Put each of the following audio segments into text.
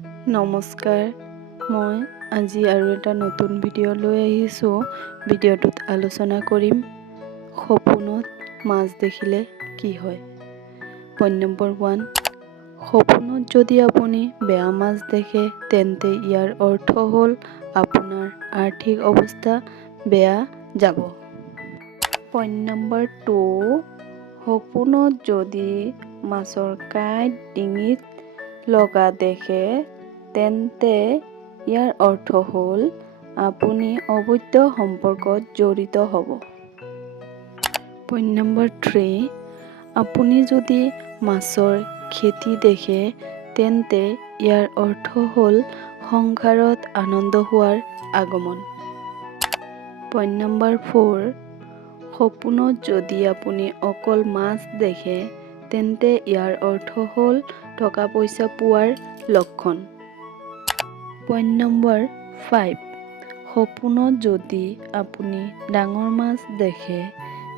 নমস্কাৰ, মই আজি আৰু এটা নতুন ভিডিঅ' লৈ আহিছোঁ। ভিডিঅ'টোত আলোচনা কৰিম, সপোনত মাছ দেখিলে কি হয়? পইণ্ট নম্বৰ ওৱান সপোনত যদি আপুনি বেয়া মাছ দেখে, তেন্তে ইয়াৰ অৰ্থ হ'ল আপোনাৰ আৰ্থিক অৱস্থা বেয়া যাব। পইণ্ট নম্বৰ টু সপোনত যদি মাছৰ কাঁইট ডিঙিত লগা দেখে তেন্তে ইয়াৰ অৰ্থ হ'ল আপুনি অবৈধ সম্পৰ্কত জড়িত হ'ব। পইণ্ট নম্বৰ থ্ৰী আপুনি যদি মাছৰ খেতি দেখে, তেন্তে ইয়াৰ অৰ্থ হ'ল সংসাৰত আনন্দ হোৱাৰ আগমন। পইণ্ট নম্বৰ ফ'ৰ সপোনত যদি আপুনি অকল মাছ দেখে তেন্তে ইয়াৰ অৰ্থ হ'ল টকা পইচা পোৱাৰ লক্ষণ। পইণ্ট নম্বৰ ফাইভ সপোনত যদি আপুনি ডাঙৰ মাছ দেখে,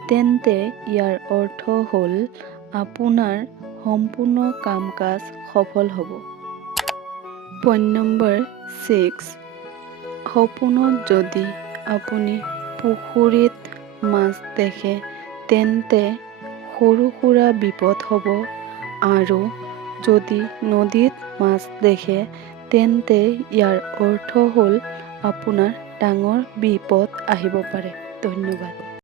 তেন্তে ইয়াৰ অৰ্থ হ'ল আপোনাৰ সম্পূৰ্ণ কাম কাজ সফল হ'ব। পইণ্ট নম্বৰ ছিক্স সপোনত যদি আপুনি পুখুৰীত মাছ দেখে, তেন্তে সৰু সুৰা বিপদ হ'ব। আৰু যদি নদীত মাছ দেখে, তেন্তে ইয়াৰ অৰ্থ হ'ল আপোনাৰ ডাঙৰ বিপদ আহিব পাৰে। ধন্যবাদ।